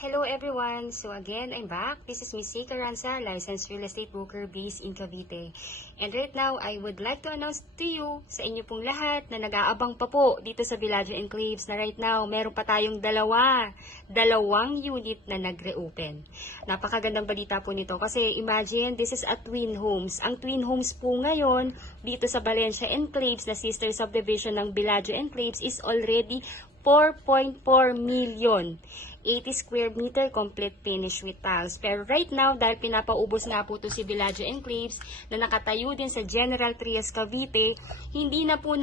Hello everyone! So again, I'm back. This is Miss C. Carranza, licensed real estate broker based in Cavite. And right now, I would like to announce to you, sa inyo pong lahat na nag-aabang pa po dito sa Villaggio Enclaves na right now, meron pa tayong dalawang unit na nag-reopen. Napakagandang balita po nito kasi imagine, this is a twin homes. Ang twin homes po ngayon dito sa Valencia Enclaves na sister subdivision ng Villaggio Enclaves is already 4.4 million. 80 square meter complete finish with tiles. Pero right now, dahil pinapaubos nga po to si Villaggio Enclaves na nakatayo din sa General Trias Cavite, hindi na po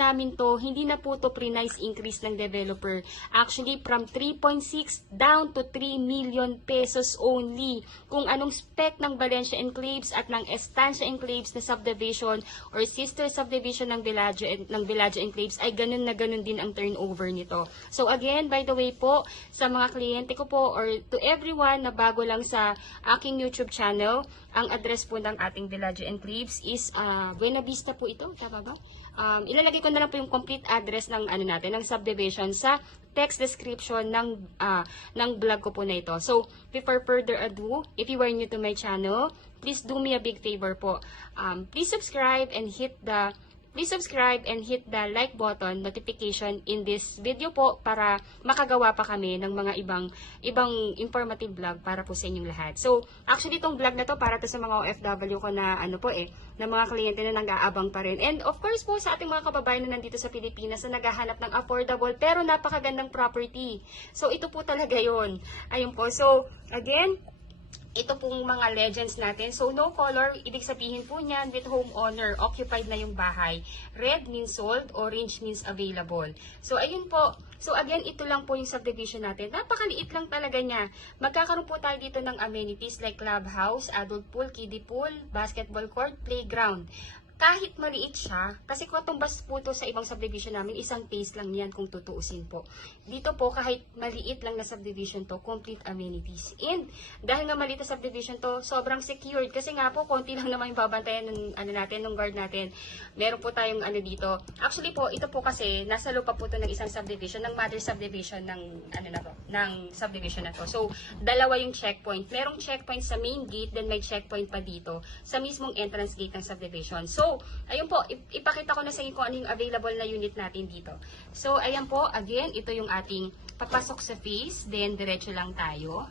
to pre-nice increase ng developer. Actually, from 3.6 down to 3 million pesos only. Kung anong spec ng Valencia Enclaves at ng Estancia Enclaves na subdivision or sister subdivision ng Villaggio Enclaves ay ganun na ganun din ang turnover nito. So again, by the way po, sa mga kliyente ko po or to everyone na bago lang sa aking YouTube channel, ang address po ng ating Villaggio Enclaves is Buena Vista po ito, tama ba? Ilalagay ko na lang po yung complete address ng ng subdivision sa text description ng vlog ko po na ito. So, before further ado, if you are new to my channel, please do me a big favor po. Please subscribe and hit the like button, notification in this video po para makagawa pa kami ng mga ibang informative vlog para po sa inyong lahat. So, actually itong vlog na to para to sa mga OFW ko na na mga kliyente na nag-aabang pa rin. And of course po sa ating mga kababayan na nandito sa Pilipinas na naghahanap ng affordable pero napakagandang property. So, ito po talaga yon. Ayun po. So, again, ito pong mga legends natin. So, no color, ibig sabihin po niyan with homeowner, occupied na yung bahay. Red means sold, orange means available. So, ayun po. So, again, ito lang po yung subdivision natin. Napakaliit lang talaga niya. Magkakaroon po tayo dito ng amenities like clubhouse, adult pool, kiddie pool, basketball court, playground. Kahit maliit siya, kasi kung tumbas po to sa ibang subdivision namin, isang phase lang yan kung tutuusin po. Dito po, kahit maliit lang na subdivision to, complete amenities. And, dahil nga maliit na subdivision to, sobrang secured. Kasi nga po, konti lang naman yung babantayan ng, ng guard natin. Meron po tayong dito. Actually po, ito po kasi, nasa lupa po to ng isang subdivision, ng mother subdivision ng, ng subdivision na to. So, dalawa yung checkpoint. Merong checkpoint sa main gate, then may checkpoint pa dito, sa mismong entrance gate ng subdivision. So, ayun po, ipakita ko na sa inyo kung ano yung available na unit natin dito. So, ayan po, again, ito yung ating papasok sa phase, then diretso lang tayo.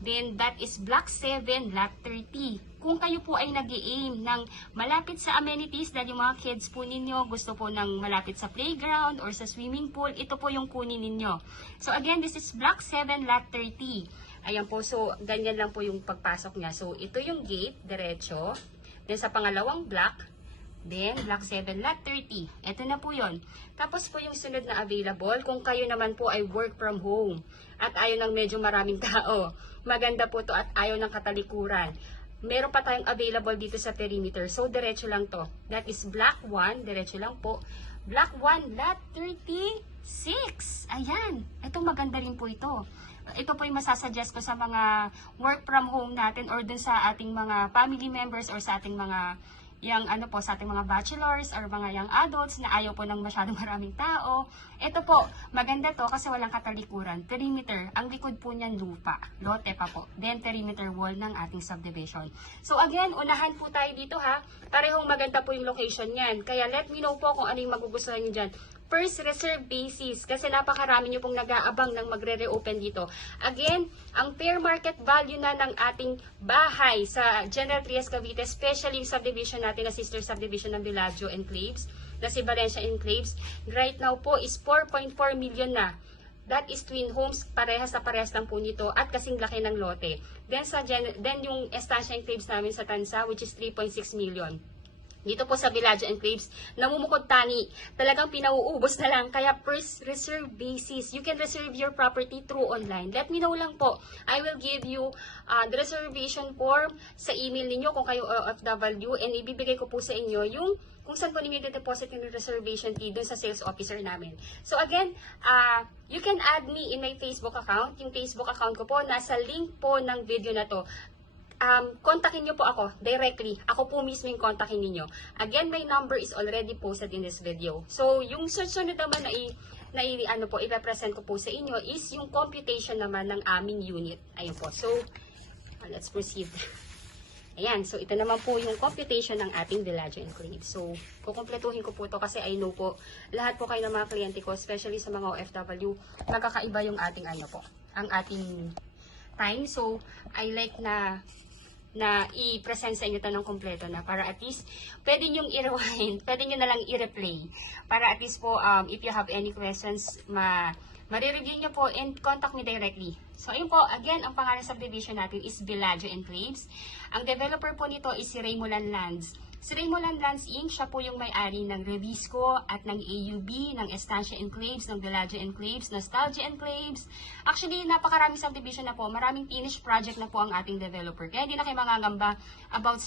Then, that is Block 7, Lot 30. Kung kayo po ay nag-i-aim ng malapit sa amenities, dahil yung mga kids po ninyo gusto po ng malapit sa playground or sa swimming pool, ito po yung kunin ninyo. So, again, this is Block 7, Lot 30. Ayan po, so, ganyan lang po yung pagpasok niya. So, ito yung gate, diretso. Then, sa pangalawang block, then, Block 7, Lot 30. Ito na po yon. Tapos po yung sunod na available, kung kayo naman po ay work from home at ayaw ng medyo maraming tao, maganda po to at ayaw ng katalikuran. Meron pa tayong available dito sa perimeter. So, diretso lang to. That is Block 1, diretso lang po. Block 1, Lot 36. Ayan. Ito maganda rin po ito. Ito po yung masasuggest ko sa mga work from home natin or dun sa ating mga family members or sa ating mga sa ating mga bachelors or mga young adults na ayaw po ng masyadong maraming tao. Ito po, maganda to kasi walang katalikuran. Perimeter, ang likod po niyan lupa. Lote pa po. Then, perimeter wall ng ating subdivision. So, again, unahan po tayo dito ha. Parehong maganda po yung location niyan. Kaya, let me know po kung ano yung magugustuhan niyo dyan. First, reserve basis kasi napakarami nyo pong nag-aabang ng magre-reopen dito. Again, ang fair market value na ng ating bahay sa General Trias Cavite, especially yung subdivision natin na sister subdivision ng Villaggio Enclaves, na si Valencia Enclaves, right now po is 4.4 million na. That is twin homes, parehas na parehas lang po nito at kasing laki ng lote. Then yung Estancia Enclaves namin sa Tansa, which is 3.6 million. Dito po sa Villaggio Enclaves, namumukod tani. Talagang pinauubos na lang. Kaya first reserve basis. You can reserve your property through online. Let me know lang po. I will give you the reservation form sa email ninyo kung kayo OFW and ibibigay ko po sa inyo yung kung saan po ninyo deposit yung reservation fee dun sa sales officer namin. So again, you can add me in my Facebook account. Yung Facebook account ko po, nasa link po ng video na to. Kontakin nyo po ako directly. Ako po mismo yung kontakin ninyo. Again, my number is already posted in this video. So, yung susunod naman na ano po, ipe-present ko po sa inyo is yung computation naman ng aming unit. Ayun po. So, let's proceed. Ayan, so ito naman po yung computation ng ating Bellagio Enclave. So, kukumpletuhin ko po ito kasi I know po, lahat po kayo ng mga kliyente ko, especially sa mga OFW, magkakaiba yung ating ano po, ang ating time. So, I like na i-present sa inyo ito ng kompleto na para at least pwede nyo i-rewind, pwede nyo na lang i-replay para at least po if you have any questions, marireview nyo po and contact me directly. So, ayun po, again, ang pangalan sa subdivision natin is Bellagio Enclaves. Ang developer po nito is si Raymoland Lands. Si Raymoland Lands Inc., siya po yung may-ari ng Revisco at ng AUB, ng Estancia Enclaves, ng Bellagio Enclaves, Nostalgia Enclaves. Actually, napakaraming subdivision na po. Maraming finished project na po ang ating developer. Kaya hindi na kayo mangangamba about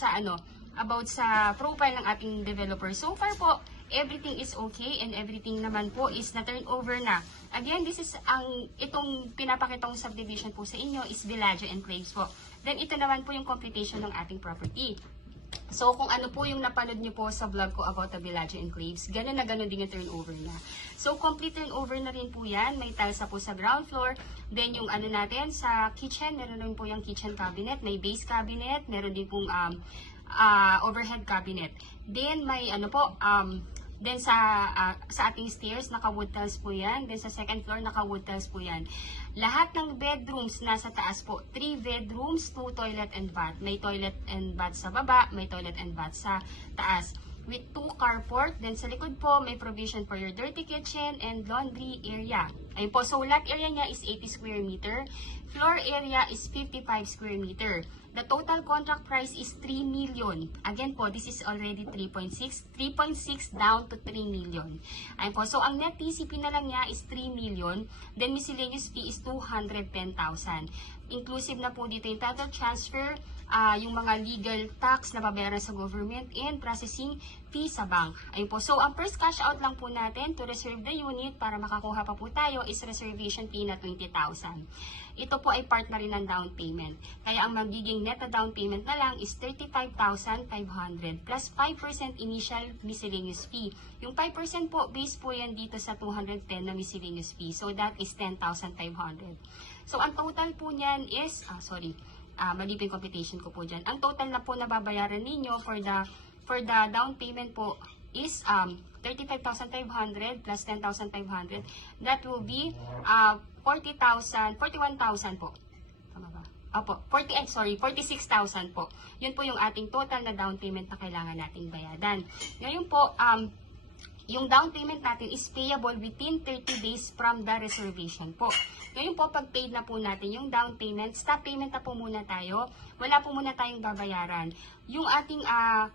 sa profile ng ating developer. So far po, everything is okay and everything naman po is na turnover na. Again, this is itong pinapakitang subdivision po sa inyo is Bellagio Enclaves po. Then ito naman po yung computation ng ating property. So kung ano po yung napanood nyo po sa vlog ko about the Bellagio Enclaves, ganun na ganun din yung turnover na. So complete turnover na rin po yan. May tiles na po sa ground floor. Then yung ano natin sa kitchen, meron rin po yung kitchen cabinet, may base cabinet, meron din pong overhead cabinet. Then may ano po, then sa ating stairs, naka-wood tiles po yan. Then sa second floor, naka-wood tiles po yan. Lahat ng bedrooms nasa taas po. 3 bedrooms, 2 toilet and bath. May toilet and bath sa baba, may toilet and bath sa taas. With 2 carport. Then sa likod po, may provision for your dirty kitchen and laundry area. Ayun po. So lot area niya is 80 square meter. Floor area is 55 square meter. The total contract price is 3 million. Again po, this is already 3.6. 3.6 down to 3 million. Ayun po. So, ang net TCP na lang niya is 3 million. Then, miscellaneous fee is 210,000. Inclusive na po dito yung title transfer, yung mga legal tax na babayaran sa government, and processing fee sa bank. Ayun po. So, ang first cash out lang po natin to reserve the unit para makakuha pa po tayo is reservation fee na 20,000. Ito po ay part na rin ng down payment. Kaya ang magiging net na down payment na lang is 35,500 plus 5% initial miscellaneous fee. Yung 5% po, base po yan dito sa 210 na miscellaneous fee. So that is 10,500. So ang total po niyan is, mali po yung computation ko po dyan. Ang total na po na babayaran ninyo for the down payment po is 35,500 plus 10,500. That will be 41,000 po. Tama ba? Opo, 46,000 po. Yun po yung ating total na down payment na kailangan nating bayadan. Ngayon po, yung down payment natin is payable within 30 days from the reservation po. Ngayon po, pag paid na po natin yung down payment, stop payment na po muna tayo. Wala po muna tayong babayaran. Yung ating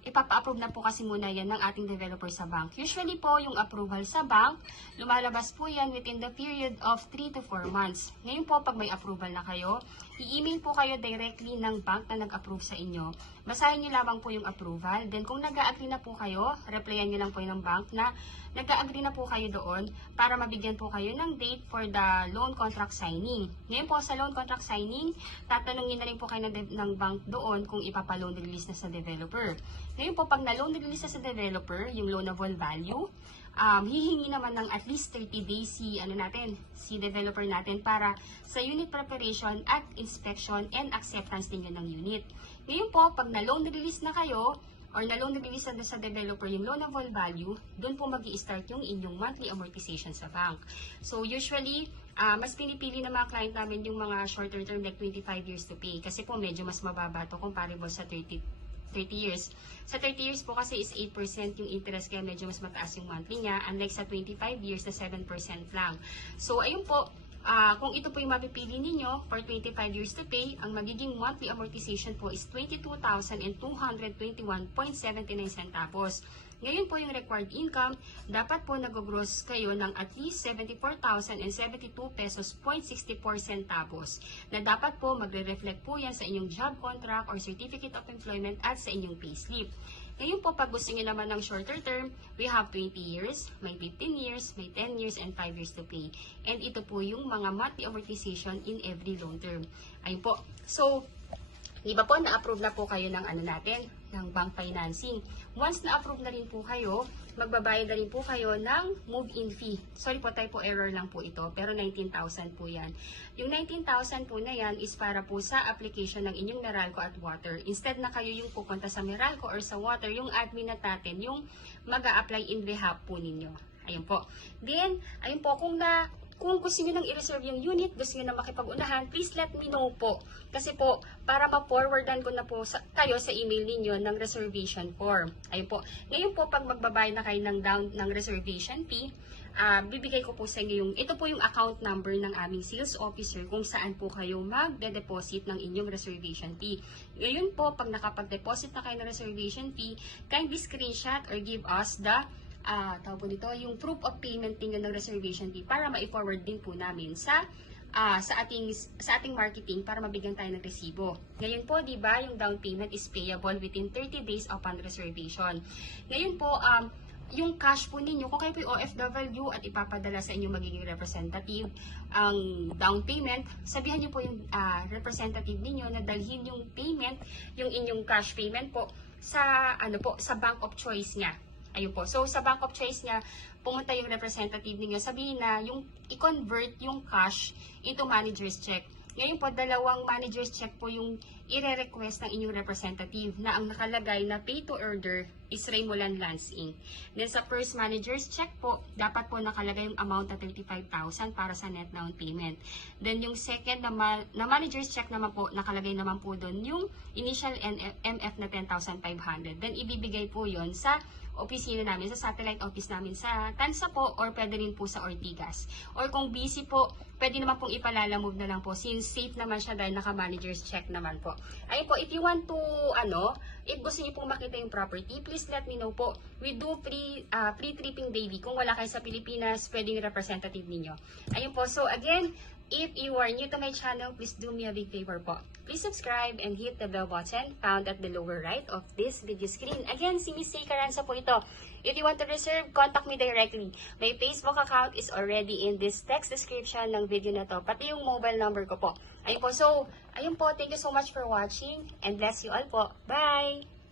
ipapa-approve na po kasi muna yan ng ating developer sa bank. Usually po, yung approval sa bank, lumalabas po yan within the period of 3 to 4 months. Ngayon po, pag may approval na kayo, i-email po kayo directly ng bank na nag-approve sa inyo. Basahin nyo lamang po yung approval. Then kung nag-a-agree na po kayo, replyan nyo lang po yung ng bank na nag-a-agree na po kayo doon para mabigyan po kayo ng date for the loan contract signing. Ngayon po sa loan contract signing, tatanungin na rin po kayo ng bank doon kung ipapa-loan release na sa developer. Ngayon po, pag na-loan release na sa developer, yung loanable value, hihingi naman ng at least 30 days si developer natin para sa unit preparation at inspection and acceptance ninyo ng unit. Ngayon po, pag na-loan release na kayo, or na-loan release na sa developer yung loanable value, doon po mag-i-start yung inyong monthly amortization sa bank. So usually, mas pinipili ng mga client namin yung mga shorter term like 25 years to pay kasi po medyo mas mababa to comparable sa 30 years. Sa 30 years po kasi is 8% yung interest kaya medyo mas mataas yung monthly niya unlike sa 25 years na 7% lang. So ayun po, kung ito po yung mapipili ninyo for 25 years to pay, ang magiging monthly amortization po is 22,221.79 centavos. Ngayon po yung required income, dapat po nag-gross kayo ng at least 74,072 pesos 0.64 centavos na dapat po magre-reflect po yan sa inyong job contract or certificate of employment at sa inyong payslip. Ngayon po, pag gusto nyo naman ng shorter term, we have 20 years, may 15 years, may 10 years, and 5 years to pay. And ito po yung mga monthly amortization in every long term. Ayun po. So, di ba po, na-approve na po kayo ng ng bank financing. Once na-approve na rin po kayo, magbabayad na rin po kayo ng move-in fee. Sorry po, typo error lang po ito, pero 19,000 po yan. Yung 19,000 po na yan is para po sa application ng inyong Meralco at Water. Instead na kayo yung pupunta sa Meralco or sa Water, yung admin natin, yung mag-a-apply in behalf po ninyo. Ayun po. Then, ayun po, kung gusto niyo nang i-reserve yung unit, gusto niyo na makipag-unahan, please let me know po. Kasi po, para ma-forwardan ko na po kayo sa email ninyo ng reservation form. Ayun po. Ngayon po, pag magbabayad na kayo ng reservation fee, bibigay ko po sa inyo ito po yung account number ng aming sales officer kung saan po kayo magde-deposit ng inyong reservation fee. Ngayon po, pag nakapag-deposit na kayo ng reservation fee, kindly screenshot or give us the tawag po dito, yung proof of payment ninyo ng reservation fee para ma-forward din po namin sa ating marketing para mabigyan tayo ng resibo. Ngayon po, di ba, yung down payment is payable within 30 days upon reservation. Ngayon po, yung cash po ninyo, kung kayo po yung OFW at ipapadala sa inyong magiging representative, ang down payment, sabihan nyo po yung representative ninyo na dalhin yung payment, yung inyong cash payment po sa sa bank of choice niya. Ayun po. So, sa bank of choice niya, pumunta yung representative niya, sabihin na yung i-convert yung cash into manager's check. Ngayon po, dalawang manager's check po yung i-request ng inyong representative na ang nakalagay na pay to order is Raymulan Lands Inc. Then sa first manager's check po, dapat po nakalagay yung amount na 35,000 para sa net down payment. Then yung second na manager's check naman po, nakalagay naman po doon yung initial MF na 10,500. Then ibibigay po yon sa opisina namin, sa satellite office namin sa Tansa po, or pwede rin po sa Ortigas. Or kung busy po, pwede naman pong ipalalamove na lang po since safe naman siya dahil naka-manager's check naman po. Ayun po, if you want to, if gusto niyo pong makita yung property, please let me know po. We do free tripping daily. Kung wala kayo sa Pilipinas, pwedeng representative ninyo. Ayun po, so again, if you are new to my channel, please do me a big favor po. Please subscribe and hit the bell button found at the lower right of this video screen. Again, si Miss Tay Caranza po ito. If you want to reserve, contact me directly. My Facebook account is already in this text description ng video na to. Pati yung mobile number ko po. Ayun po. So, ayun po. Thank you so much for watching and bless you all po. Bye!